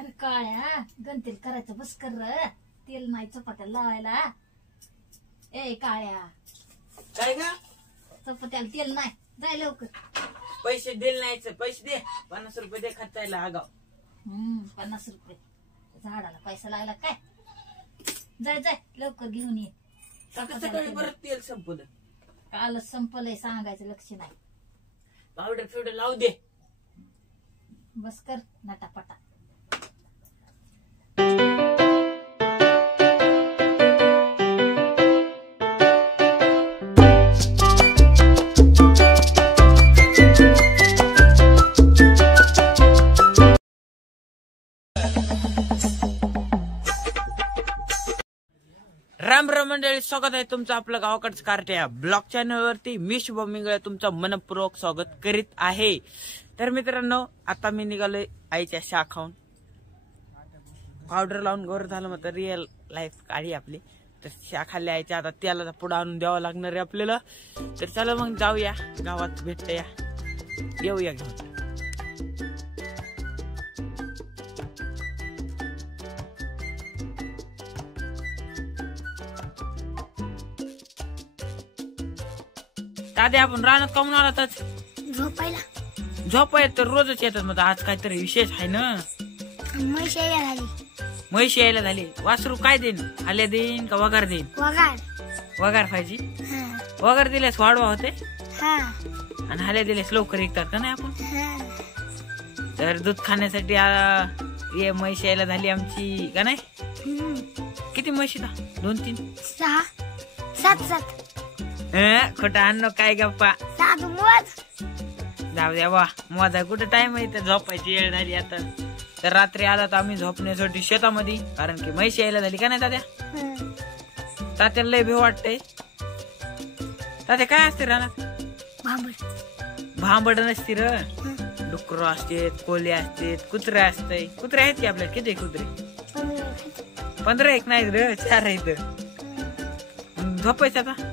अरे काळ्या गणतेल करायचं बस कर र. तेल नाही चपात्याला लावायला. ए काळ्या काय का चपात्याला तेल नाही. जाय लवकर. पैसे दिले नाहीच. पैसे दे. 50 रुपये दे खर्चायला आगाव. 50 रुपये झाडाला पैसा लागला काय. जाय जाय लवकर घेऊन ये. सकाळी परत तेल संपलं. कालच संपलंय सांगायचं लक्ष नाही. पावडर फिवडर लावू दे. बस कर नटापटा. राम राम मंडळी, स्वागत आहे तुमचं आपलं गावाकडचं कार्ट्या ब्लॉग चॅनल वरती. मी शुभम मिंगळे तुमचं मनपूर्वक स्वागत करीत आहे. तर मित्रांनो, आता मी निघालोय आईच्या शा खाऊन. पावडर लावून गोर झालं मग रिअल लाईफ काढी आपली. तर शा खाल्ली आईच्या. आता त्याला पुढे आणून द्यावं लागणार आहे आपल्याला. तर चला मग जाऊया गावात, भेटूया, येऊया घेऊन. दादा आपण रानात कामून आलातच झोपायला. झोपाय तर रोजच येतात. मग आज काहीतरी विशेष आहे ना. म्हैस यायला झाली. म्हैस यायला झाली. वासरू काय देईन? आल्या देईन का वगार देईन? वगार. वगार पाहिजे. वगार दिल्यास वाढवा होते हा. आणि हाल्या दिल्यास लवकर विकतात का नाही आपण. तर दूध खाण्यासाठी ये म्हैस यायला झाली आमची का नाही. किती म्हशी? 2-3 6 7 7. खोटं आणणं काय गप्पा. 7 मोज. जाऊ द्या बा, माझा कुठं टाइम आहे. तर झोपायची वेळ झाली आता. तर रात्री आला तर आम्ही झोपण्यासाठी शेतामध्ये, कारण की म्हैस यायला झाली का नाही तात्या. तात्याला लय भेव वाटतंय. तात्या काय असते रानात? भांबड नसती र. डुकर असते, कोले असते, कुत्रे असते. कुत्रे आहेत की आपल्याला? किती कुत्रे? 15 एक नाही र, 4 आहेत. झोपायचं आता.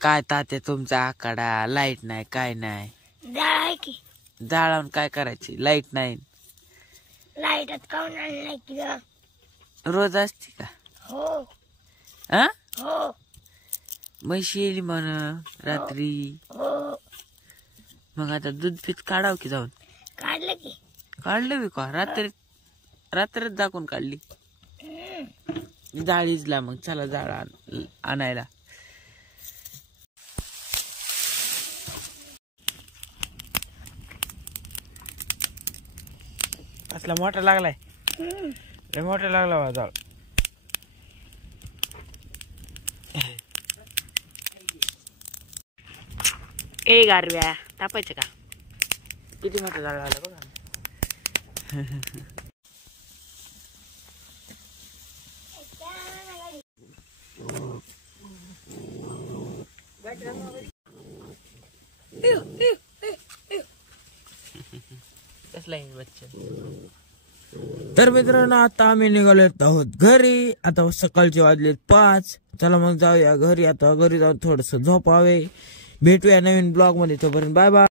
काय तात्या तुमचा आकडा? लाईट नाही, काय नाही. जाळ की जाळून काय करायची? लाईट नाही. लाईटात काऊन आणलाय की ग? रोज असते का? हो हो. म्हशी येईल म्हण रात्री. हो. मग आता दूध पीत काढाव की जाऊन? काढलं की. काढलं बी का? रात्रच दाखवून काढली. जाळीजला मग चला जाळ आणायला. असला मोठा लागलाय. मोठा लागला बा जाळ. ए गारव्या तापायचं का? किती मोठा जाळ लागला बघा. कसला आहे बच्चा. तर मित्रांनो, आता आम्ही निघालो आहोत घरी. आता सकाळचे वाजलेत 5. चला मग जाऊया घरी. आता घरी जाऊन थोडस झोपावे. भेटूया नवीन ब्लॉग मध्ये. तोपर्यंत बाय बाय.